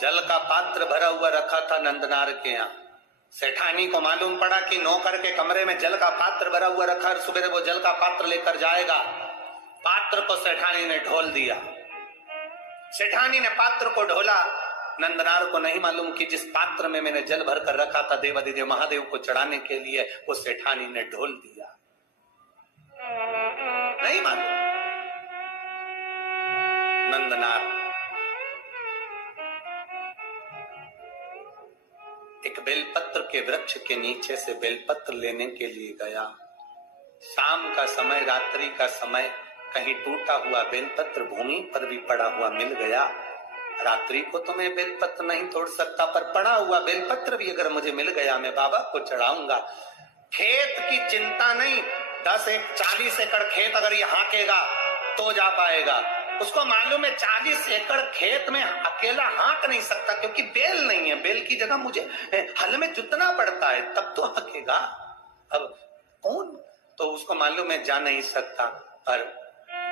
जल का पात्र भरा हुआ रखा था नंदनार के यहाँ। सेठानी को मालूम पड़ा कि नौकर के कमरे में जल का पात्र भरा हुआ रखा, सुबह वो जल का पात्र लेकर जाएगा। पात्र को सेठानी ने ढोल दिया। सेठानी ने पात्र को ढोला। नंदनार को नहीं मालूम कि जिस पात्र में मैंने जल भर कर रखा था देवादिदेव महादेव को चढ़ाने के लिए, वो सेठानी ने ढोल दिया। नहीं मालूम। नंदनार एक बेलपत्र के वृक्ष के नीचे से बेलपत्र लेने के लिए गया। शाम का समय, रात्रि का समय, कहीं टूटा हुआ बेलपत्र भूमि पर भी पड़ा हुआ मिल गया। रात्रि को तो मैं बेलपत्र नहीं तोड़ सकता, पर पड़ा हुआ बेलपत्र भी अगर मुझे मिल गया मैं बाबा को चढ़ाऊंगा। खेत की चिंता नहीं, 40 एकड़ खेत अगर ये हाँकेगा तो जा पाएगा। उसको मालूम है 40 एकड़ खेत में अकेला हाँक नहीं सकता, क्योंकि बेल नहीं है। बेल की जगह मुझे हल में जुतना पड़ता है, तब तो हाँकेगा। अब कौन, तो उसको मालूम है जा नहीं सकता, पर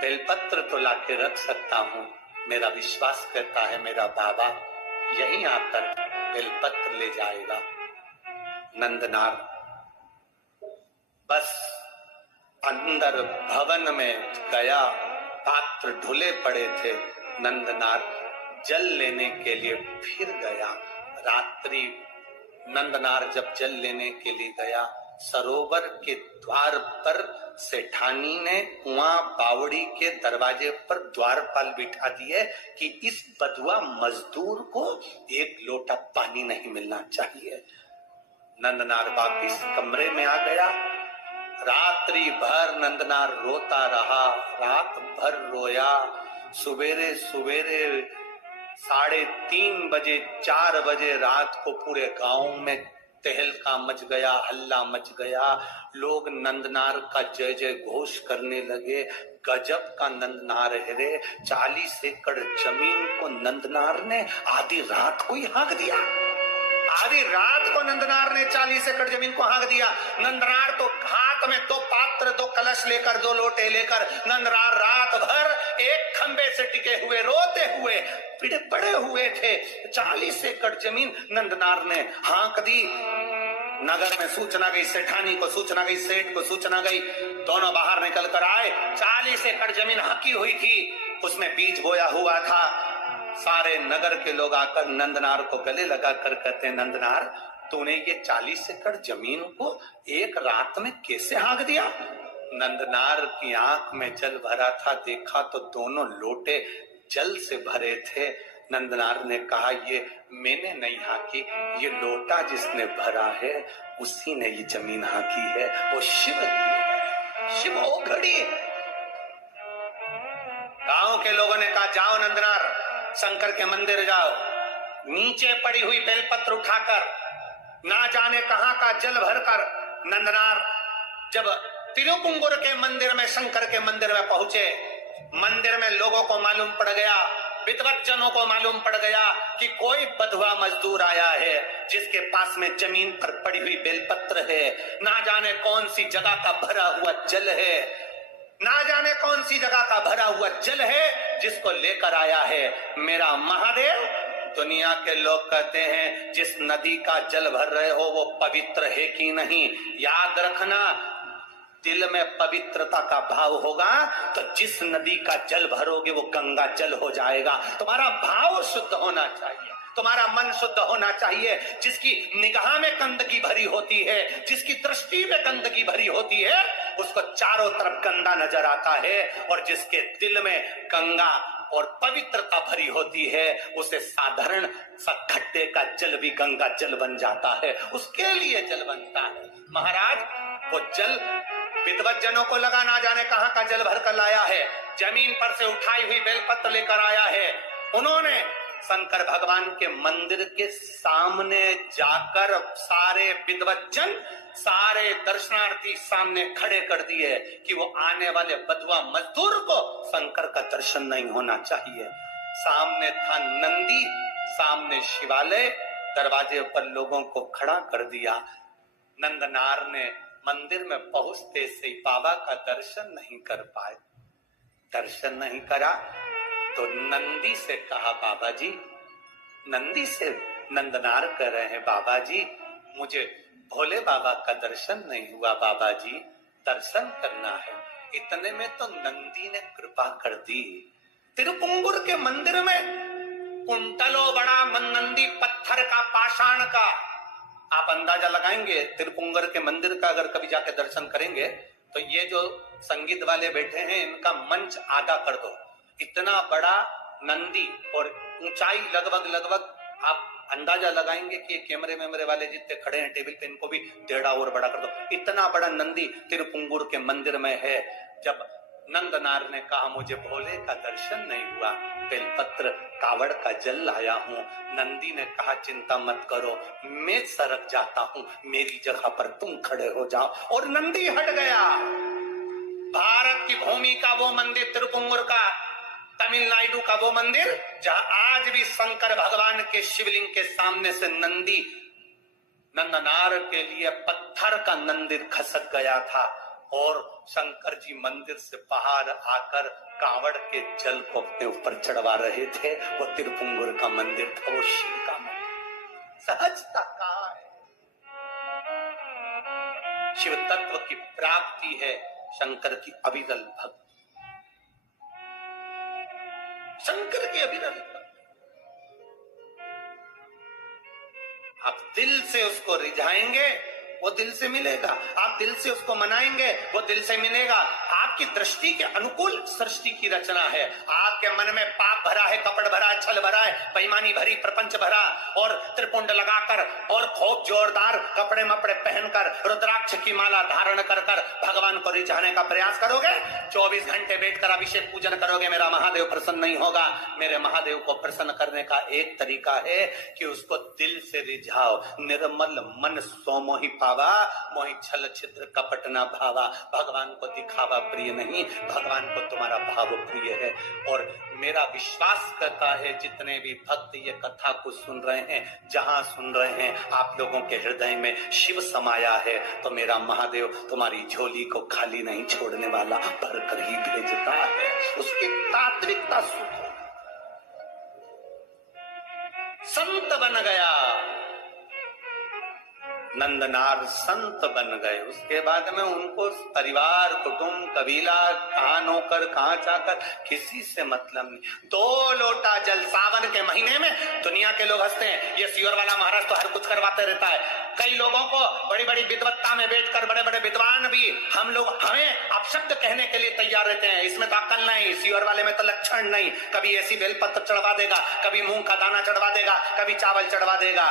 बेलपत्र तो लाके रख सकता हूं। मेरा विश्वास करता है मेरा बाबा यहीं आकर बेलपत्र ले जाएगा। नंदनार बस अंदर भवन में गया। पात्र ढुले पड़े थे। नंदनार जल लेने के लिए फिर गया। रात्रि नंदनार जब जल लेने के लिए गया, सरोवर के द्वार पर सेठानी ने कुआं बावड़ी के दरवाजे पर द्वारपाल बिठा दिए कि इस बधुआ मजदूर को एक लोटा पानी नहीं मिलना चाहिए। नंदनार वापिस कमरे में आ गया। रात्रि भर नंदनार रोता रहा, रात भर रोया। सुबेरे सुबेरे 3:30 बजे 4 बजे रात को पूरे गांव में तहलका मच गया, हल्ला मच गया। लोग नंदनार का जय जय घोष करने लगे। गजब का नंदनार है रे। 40 एकड़ जमीन को नंदनार ने आधी रात को ही हाँक दिया। आधी रात को नंदनार ने 40 एकड़ जमीन को हाँक दिया। नंदनार तो हाथ में 2 पात्र, 2 कलश लेकर, 2 लोटे लेकर नंदनार रात भर एक खंबे से टिके हुए रोते हुए पड़े हुए थे। 40 एकड़ जमीन नंदनार ने हाँक दी। नगर में सूचना गई, सेठानी को सूचना गई, सेठ को सूचना गई। दोनों बाहर निकल कर आए। 40 एकड़ जमीन हाँकी हुई थी, उसमें बीज बोया हुआ था। सारे नगर के लोग आकर नंदनार को गले लगा कर कहते, नंदनार तूने ये 40 एकड़ जमीन को एक रात में कैसे हाँक दिया? नंदनार की आंख में जल भरा था। देखा तो दोनों लोटे जल से भरे थे। नंदनार ने कहा, ये मैंने नहीं हाँकी, ये लोटा जिसने भरा है उसी ने ये जमीन हाँकी है। वो शिव ही है, शिव ओ घड़ी। गांव के लोगों ने कहा, जाओ नंदनार शंकर के मंदिर जाओ। नीचे पड़ी हुई बेलपत्र उठाकर, ना जाने कहां का जल भरकर नंदनार जब तिरुपुंगुर के मंदिर में, शंकर के मंदिर में पहुंचे, मंदिर में लोगों को मालूम पड़ गया, विद्वत जनों को मालूम पड़ गया कि कोई बधुआ मजदूर आया है जिसके पास में जमीन पर पड़ी हुई बेलपत्र है। ना जाने कौन सी जगह का भरा हुआ जल है, ना जाने कौन सी जगह का भरा हुआ जल है जिसको लेकर आया है मेरा महादेव। दुनिया के लोग कहते हैं जिस नदी का जल भर रहे हो वो पवित्र है कि नहीं। याद रखना, दिल में पवित्रता का भाव होगा तो जिस नदी का जल भरोगे वो गंगा जल हो जाएगा। तुम्हारा भाव शुद्ध होना चाहिए, तुम्हारा मन शुद्ध होना चाहिए। जिसकी निगाह में गंदगी भरी होती है, जिसकी दृष्टि में गंदगी भरी होती है, उसको चारों तरफ गंदा नजर आता है। और जिसके दिल में गंगा और पवित्रता भरी होती है, उसे साधारण सा खड्डे का जल भी गंगा जल बन जाता है, उसके लिए जल बनता है। महाराज वो जल विद्वत जनों को लगा ना जाने कहां का जल भर कर लाया है। जमीन पर से उठाई हुई बेलपत्र लेकर आया है। उन्होंने शंकर भगवान के मंदिर के सामने जाकर सारे विद्वत जन, सारे दर्शनार्थी सामने खड़े कर दिए कि वो आने वाले बधुआ मजदूर को शंकर का दर्शन नहीं होना चाहिए। सामने था नंदी, सामने शिवालय, दरवाजे पर लोगों को खड़ा कर दिया। नंदनार ने मंदिर में पहुंचते से बाबा का दर्शन नहीं कर पाए। दर्शन नहीं करा तो नंदी से कहा, बाबा जी नंदी से नंदनार कह रहे हैं, बाबा जी मुझे भोले बाबा का दर्शन नहीं हुआ, बाबा जी दर्शन करना है। इतने में तो नंदी ने कृपा कर दी। तिरुपुंगुर के मंदिर में कुंटलो बड़ा नंदी पत्थर का, पाषाण का, आप अंदाजा लगाएंगे तिरुपुंगर के मंदिर का अगर कभी जाके दर्शन करेंगे तो ये जो संगीत वाले बैठे हैं इनका मंच आधा कर दो, इतना बड़ा नंदी, और ऊंचाई लगभग आप अंदाजा लगाएंगे कि ये कैमरे मेमरे वाले जितने खड़े हैं टेबल पे इनको भी 1.5 और बड़ा कर दो, इतना बड़ा नंदी तिरुपुंगुर के मंदिर में है। जब नंदनार ने कहा मुझे भोले का दर्शन नहीं हुआ, बेलपत्र कावड़ का जल लाया हूं, नंदी ने कहा चिंता मत करो, मैं सरक जाता हूं, मेरी जगह पर तुम खड़े हो जाओ, और नंदी हट गया। भारत की भूमि का वो मंदिर तिरुपुंगुर का, तमिलनाडु का वो मंदिर जहां आज भी शंकर भगवान के शिवलिंग के सामने से नंदी, नंदनार के लिए पत्थर का मंदिर खसक गया था, और शंकर जी मंदिर से बाहर आकर कावड़ के जल को अपने ऊपर चढ़वा रहे थे। वो तिरुपुंगुर का मंदिर था, वो शिव का मंदिर। सहजता कहाँ है? शिव तत्व की प्राप्ति है शंकर की अविरल भक्ति, शंकर की अविरल भक्ति। आप दिल से उसको रिझाएंगे वो दिल से मिलेगा, आप दिल से उसको मनाएंगे वो दिल से मिलेगा। आपकी दृष्टि के अनुकूल सृष्टि की रचना है। आपके मन में पाप भरा है, कपट भरा है, छल भरा है, बेईमानी भरी, प्रपंच भरा, और त्रिपुंड लगाकर और खूब जोरदार कपड़े मपड़े पहनकर रुद्राक्ष की माला धारण कर कर भगवान को रिझाने का प्रयास करोगे, 24 घंटे बैठकर अभिषेक पूजन करोगे, मेरा महादेव प्रसन्न नहीं होगा। मेरे महादेव को प्रसन्न करने का एक तरीका है कि उसको दिल से रिझाओ। निर्मल मन सोमोहि पावा, मोहि छल छिद्र कपट ना भावा। भगवान को दिखावा प्रिय नहीं, भगवान को तुम्हारा भाव प्रिय है। और मेरा विश्वास करता है जितने भी भक्त ये कथा को सुन रहे हैं, जहां सुन रहे हैं, आप लोगों के हृदय में शिव समाया है, तो मेरा महादेव तुम्हारी झोली को खाली नहीं छोड़ने वाला, भरकर ही भेजता है। उसकी तात्विकता सुखो। संत बन गया नंदनार, संत बन गए। उसके बाद में उनको परिवार, कुटुंब, कबीला, कहां नौकर, कहां चाकर, किसी से मतलब नहीं। 2 लोटा जल सावन के महीने में दुनिया के लोग हंसते हैं, ये सियोर वाला महाराज तो हर कुछ करवाते रहता है। कई लोगों को बड़ी बड़ी विद्वत्ता में बैठकर बड़े बड़े विद्वान भी हमें अपशब्द कहने के लिए तैयार रहते हैं, इसमें तो अक्ल नहीं, सियोर वाले में तो लक्षण नहीं। कभी ऐसी बेलपत्र चढ़वा देगा, कभी मूंग का दाना चढ़वा देगा, कभी चावल चढ़वा देगा।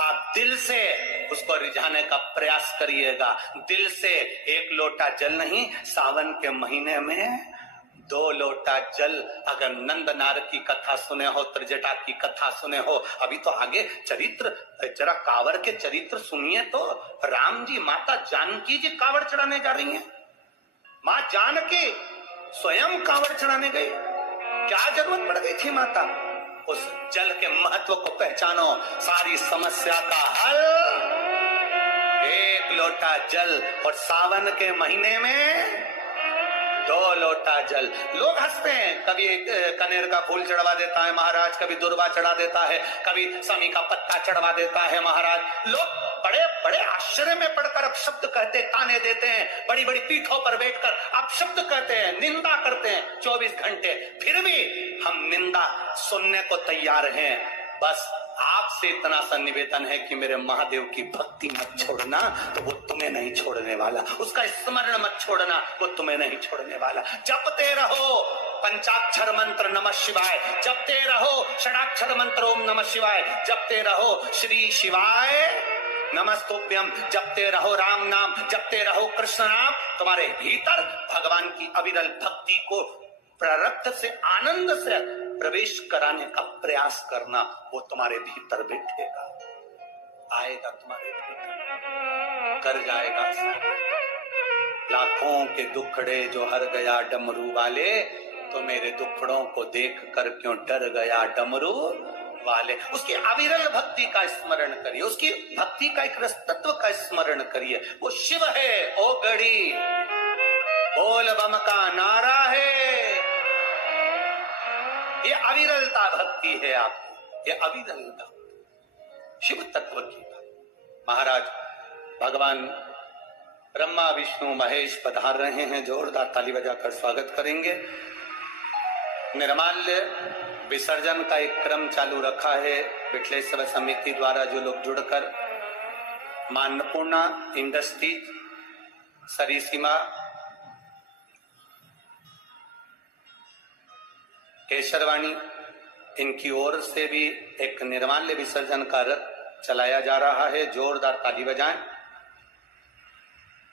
आप दिल से उसको रिझाने का प्रयास करिएगा, दिल से। 1 लोटा जल नहीं, सावन के महीने में 2 लोटा जल। अगर नंदनार की कथा सुने हो, त्रिजटा की कथा सुने हो, अभी तो आगे चरित्र, जरा कांवड़ के चरित्र सुनिए तो। राम जी, माता जानकी जी कांवड़ चढ़ाने जा रही हैं, मां जानकी स्वयं कांवड़ चढ़ाने गई। क्या जरूरत पड़ गई थी माता? उस जल के महत्व को पहचानो, सारी समस्या का हल 1 लोटा जल। और सावन के महीने में 2 लोटा जल। लोग हंसते हैं, कभी कनेर का फूल चढ़वा देता है महाराज, कभी दुर्वा चढ़ा देता है, कभी समी का पत्ता चढ़वा देता है महाराज। लोग बड़े बड़े आश्चर्य में पड़कर अपशब्द कहते, ताने देते हैं, बड़ी बड़ी पीठों पर बैठकर अपशब्द कहते हैं, निंदा करते हैं 24 घंटे। फिर भी हम निंदा सुनने को तैयार हैं। बस आपसे इतना सा निवेदन है कि मेरे महादेव की भक्ति मत छोड़ना, तो वो तुम्हें नहीं छोड़ने वाला। उसका स्मरण मत छोड़ना, वो तुम्हें नहीं छोड़ने वाला। जपते रहो पंचाक्षर मंत्र नमः शिवाय, जपते रहो षडाक्षर मंत्र ओम नमः शिवाय, जपते रहो श्री शिवाय नमस्तुभ्यम, जपते रहो राम नाम, जपते रहो कृष्ण नाम। तुम्हारे भीतर भगवान की अविरल भक्ति को प्रारब्ध से, आनंद से प्रवेश कराने का प्रयास करना, वो तुम्हारे भीतर बैठेगा, आएगा तुम्हारे भीतर, कर जाएगा। लाखों के दुखड़े जो हर गया डमरू वाले, तो मेरे दुखड़ों को देख कर क्यों डर गया डमरू वाले। उसकी अविरल भक्ति का स्मरण करिए, उसकी भक्ति का एक रसतत्व का स्मरण करिए। वो शिव है, ओ गड़ी बोल बम का नारा है। ये अविरलता भक्ति है आपकी। ये अविरलता शिव तत्व की बात। महाराज भगवान ब्रह्मा विष्णु महेश पधार रहे हैं, जोरदार ताली बजाकर स्वागत करेंगे। निर्माल्य विसर्जन का एक क्रम चालू रखा है विठलेश्वर समिति द्वारा। जो लोग जुड़कर मां अन्नपूर्णा इंडस्ट्रीज, सरिसीमा, केशरवाणी, इनकी ओर से भी एक निर्माल्य विसर्जन का रथ चलाया जा रहा है। जोरदार ताली बजाएं।